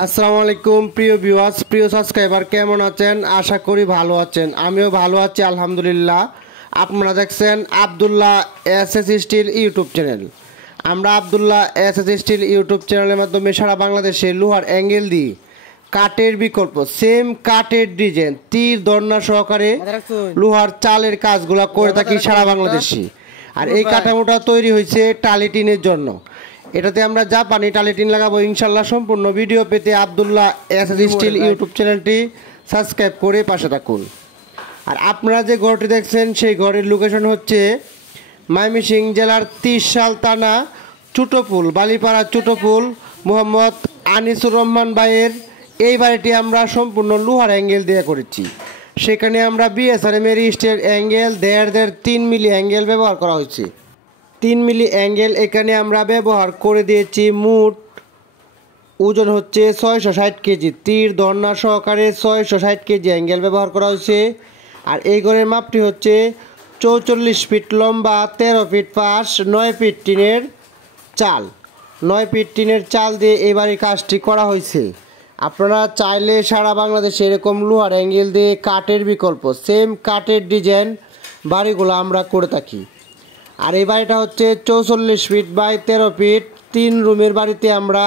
আসসালামু আলাইকুম প্রিয় ভিউয়ার্স, প্রিয় সাবস্ক্রাইবার, কেমন আছেন? আশা করি ভালো আছেন। আমিও ভালো আছি আলহামদুলিল্লাহ। আপনারা দেখছেন Abdullah SS still YouTube channel. আমরা আব্দুল্লাহ এসএস স্টিল ইউটিউব চ্যানেলের মাধ্যমে সারা বাংলাদেশে লোহার অ্যাঙ্গেল দিয়ে কাঠের বিকল্প সেম কাঠের ডিজাইন তীর দন্না সহকারে লোহার চালের কাজগুলো করে থাকি সারা বাংলাদেশে। আর এই কাঠামোটা তৈরি হয়েছে টালি টিনের জন্য। এটাতে আমরা জাপানি টালি টিন লাগাবো ইনশাল্লাহ। সম্পূর্ণ ভিডিও পেতে আব্দুল্লাহ এসএস স্টিল ইউটিউব চ্যানেলটি সাবস্ক্রাইব করে পাশে থাকুন। আর আপনারা যে ঘরটি দেখছেন সেই ঘরের লোকেশন হচ্ছে ময়মনসিংহ জেলার 30 সাল থানা ছোটপুল বালিপাড়া ছোটপুল মোহাম্মদ আনিসুর রহমান ভাইয়ের এই বাড়িটি আমরা সম্পূর্ণ লোহার অ্যাঙ্গেল দিয়ে করেছি। সেখানে আমরা বিএসআরএম এর স্টিল অ্যাঙ্গেল 1.5-3 মিলি অ্যাঙ্গেল ব্যবহার করা হয়েছে। 3 মিলি অ্যাঙ্গেল এখানে আমরা ব্যবহার করে দিয়েছি। মোট ওজন হচ্ছে 660 কেজি, তীর দন্না সহকারে 660 কেজি অ্যাঙ্গেল ব্যবহার করা হয়েছে। আর এই ঘরের মাপটি হচ্ছে 44 ফিট লম্বা, 13 ফিট পাশ, 9 ফিট টিনের চাল। 9 ফিট টিনের চাল দিয়ে এই বাড়ির কাজটি করা হয়েছে। আপনারা চাইলে সারা বাংলাদেশে এরকম লোহার অ্যাঙ্গেল দিয়ে কাঠের বিকল্প সেম কাঠের ডিজাইন বাড়িগুলো আমরা করে থাকি। আর এই বাড়িটা হচ্ছে 44 ফিট বাই 13 ফিট 3 রুমের বাড়িতে আমরা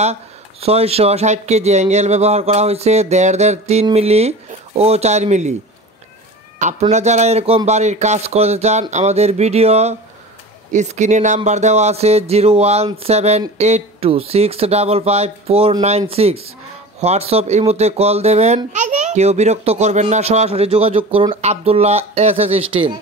660 কেজি অ্যাঙ্গেল ব্যবহার করা হয়েছে, 1.5-3 মিলি ও 4 মিলি। আপনারা যারা এরকম বাড়ির কাজ করতে চান আমাদের ভিডিও স্ক্রিনে নাম্বার দেওয়া আছে 01782655496। হোয়াটসঅ্যাপ ইমোতে কল দেবেন। কেউ বিরক্ত করবেন না, সরাসরি যোগাযোগ করুন আব্দুল্লাহ এসএস স্টিল।